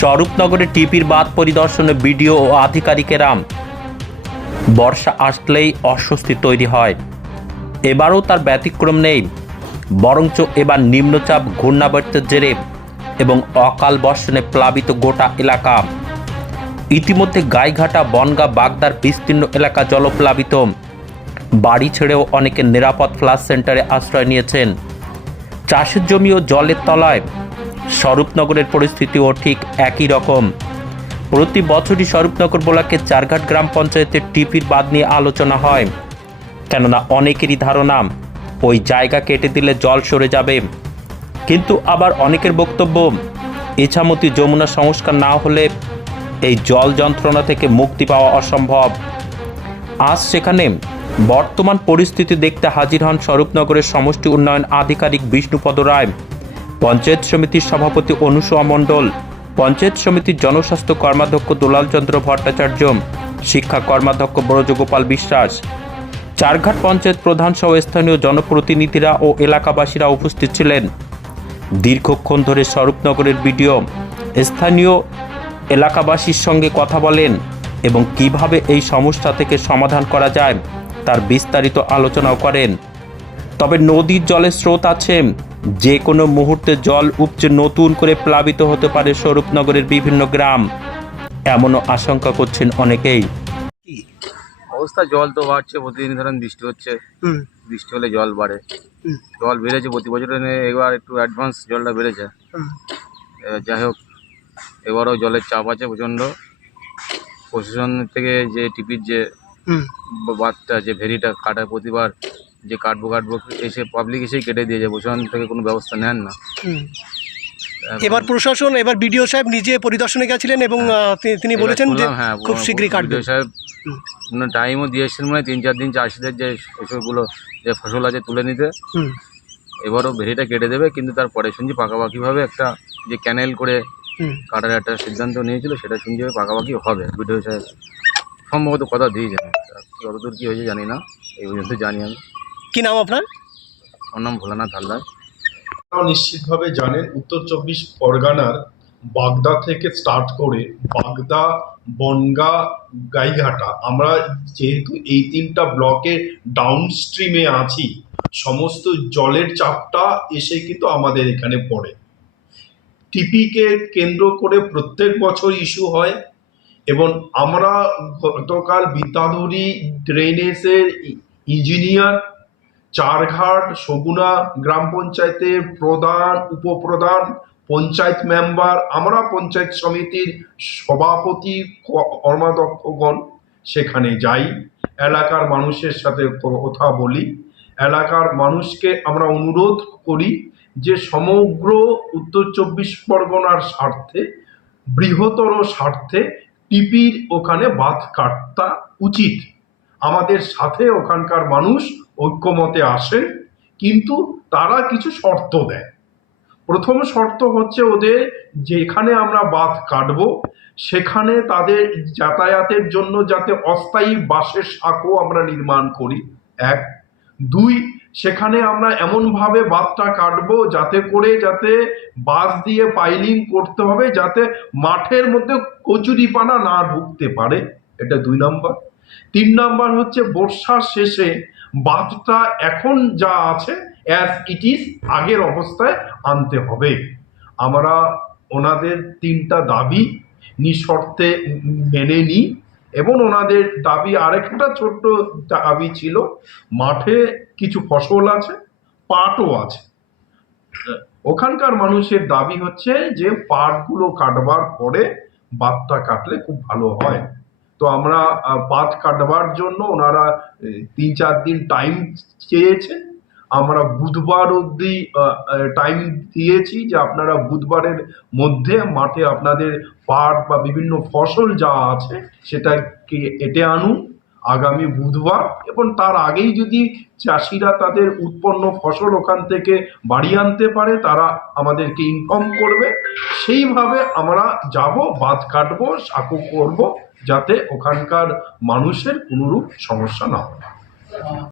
স্বরূপনগরে টিপির বাঁধ পরিদর্শনে বিডিও ও আধিকারিকেরা বর্ষা আসলেই অস্বস্তি তৈরি হয়। এবারও তার ব্যতিক্রম নেই। বরঞ্চ এবার নিম্নচাপ, ঘূর্ণাবর্তের জেরে এবং অকাল বর্ষণে প্লাবিত গোটা এলাকা। ইতিমধ্যে গাইঘাটা, বনগা, বাগদার বিস্তীর্ণ এলাকা জলপ্লাবিত। বাড়ি ছেড়েও অনেকে নিরাপদ ফ্লাশ সেন্টারে আশ্রয় নিয়েছেন। চাষের জমি ও জলের তলায়। স্বরূপনগরের পরিস্থিতিও ঠিক একই রকম। প্রতি বছরই স্বরূপনগর ব্লকের চারঘাট গ্রাম পঞ্চায়েতের টিপির বাদ নিয়ে আলোচনা হয়। কেননা অনেকেরই ধারণা, ওই জায়গা কেটে দিলে জল সরে যাবে। কিন্তু আবার অনেকের বক্তব্য, ইছামতি যমুনা সংস্কার না হলে এই জল যন্ত্রণা থেকে মুক্তি পাওয়া অসম্ভব। আজ সেখানে বর্তমান পরিস্থিতি দেখতে হাজির হন স্বরূপনগরের সমষ্টি উন্নয়ন আধিকারিক বিষ্ণুপদ রায়। পঞ্চায়েত সমিতির সভাপতি অনুসুয়া মণ্ডল, পঞ্চায়েত সমিতির জনস্বাস্থ্য কর্মাধ্যক্ষ দুলাল চন্দ্র ভট্টাচার্য, শিক্ষা কর্মাধ্যক্ষ ব্রজগোপাল বিশ্বাস। চারঘাট পঞ্চায়েত প্রধান সহ স্থানীয় জনপ্রতিনিধিরা ও এলাকাবাসীরা উপস্থিত ছিলেন। দীর্ঘক্ষণ ধরে স্বরূপনগরের বিডিও, স্থানীয় এলাকাবাসীর সঙ্গে কথা বলেন এবং কীভাবে এই সমস্যা থেকে সমাধান করা যায় তার বিস্তারিত আলোচনাও করেন। তবে নদীর জলের স্রোত আছে। যে কোনো মুহূর্তে জল উপচে নতুন করে প্লাবিত হতে পারে স্বরূপনগরের বিভিন্ন গ্রাম। এমনও আশঙ্কা করছেন অনেকেই। অবস্থা জল তো বাড়ছে প্রতিদিন ধরেন বৃষ্টি হচ্ছে। বৃষ্টি হলে জল বাড়ে। জল বেড়েছে প্রতি বছর এবার একটু অ্যাডভান্স জলটা বেড়েছে। এবার যাই হোক এবারও জলের চাপ আছে প্রচণ্ড। প্রশাসন থেকে যে টিপির যে হুম। বা- বাঁধটা যে ভেরিটা কাটায় প্রতিবার যে কাটবো কাটবো এসে পাবলিক এসেই কেটে দিয়ে যায় প্রশাসন থেকে কোনো ব্যবস্থা নেন না। এবার প্রশাসন এবার বিডিও সাহেব নিজে পরিদর্শনে গেছিলেন এবং তিনি বলেছেন যে হ্যাঁ, খুব শীঘ্রই কাটবে। বিডিও সাহেব টাইমও দিয়েছেন মানে তিন চার দিন চাষিদের যে এসবগুলো যে ফসল আছে তুলে নিতে এবারও ভেড়িটা কেটে দেবে কিন্তু তারপরে শুনছি পাকাপাকিভাবে একটা যে ক্যানেল করে কাটার একটা সিদ্ধান্ত নিয়েছিল সেটা শুনছি পাকাপাকি হবে ভিডিও সাহেব সম্ভবত কথা দিয়েছেন। কতদূর কী হয়েছে জানি না এই পর্যন্ত জানি আমি। কি নাম আপনার? আমার নাম ভোলানাথ হালদার। নিশ্চিতভাবে জানেন উত্তর চব্বিশ পরগনার বাগদা থেকে স্টার্ট করে বাগদা বনগা গাইঘাটা আমরা যেহেতু এই তিনটা ব্লকে ডাউন স্ট্রিমে আছি সমস্ত জলের চাপটা এসে কিন্তু আমাদের এখানে পড়ে। টিপিকে কেন্দ্র করে প্রত্যেক বছর ইস্যু হয় এবং আমরা গতকাল বিদ্যাধরী ড্রেনেজের ইঞ্জিনিয়ার চারঘাট সগুনা গ্রাম পঞ্চায়েতের প্রধান, উপপ্রধান, পঞ্চায়েত মেম্বার, আমরা পঞ্চায়েত সমিতির সভাপতি, কর্মাধ্যক্ষগণ সেখানে যাই। এলাকার মানুষের সাথে কথা বলি। এলাকার মানুষকে আমরা অনুরোধ করি যে সমগ্র উত্তর চব্বিশ পরগনার স্বার্থে, বৃহত্তর স্বার্থে টিপির ওখানে বাঁধ কাটতা উচিত। আমাদের সাথে ওখানকার মানুষ ঐক্যমতে আসেন কিন্তু তারা কিছু শর্ত দেয়। প্রথম শর্ত হচ্ছে ওদের যেখানে আমরা বাঁধ কাটবো, সেখানে তাদের যাতায়াতের জন্য যাতে অস্থায়ী বাসের সাঁকো আমরা নির্মাণ করি, এক। দুই, সেখানে আমরা এমনভাবে বাঁধটা কাটবো যাতে করে যাতে বাস দিয়ে পাইলিং করতে হবে, যাতে মাঠের মধ্যে কচুরিপানা না ঢুকতে পারে। এটা দুই নম্বর। তিন নাম্বার হচ্ছে বর্ষার শেষে বাঁধটা এখন যা আছে অ্যাজ ইট ইজ আগের অবস্থায় আনতে হবে। আমরা ওনাদের তিনটা দাবি নিঃশর্তে মেনে নিই এবং ওনাদের দাবি আরেকটা ছোট্ট দাবি ছিল, মাঠে কিছু ফসল আছে, পাটও আছে। ওখানকার মানুষের দাবি হচ্ছে যে পাটগুলো কাটবার পরে বাতটা কাটলে খুব ভালো হয়। তো আমরা পাথ কাটবার জন্য ওনারা তিন চার দিন টাইম চেয়েছে। আমরা বুধবার অবধি টাইম দিয়েছি যে আপনারা বুধবারের মধ্যে মাঠে আপনাদের পাট বা বিভিন্ন ফসল যা আছে সেটাকে এটে আনুন। আগামী বুধবার এবং তার আগেই যদি চাষিরা তাদের উৎপন্ন ফসল ওখান থেকে বাড়িয়ে আনতে পারে, তারা আমাদেরকে ইনফর্ম করবে। সেইভাবে আমরা যাব বাদ কাটবো, সাঁকো করব, যাতে ওখানকার মানুষের কোনোরূপ সমস্যা না হয়।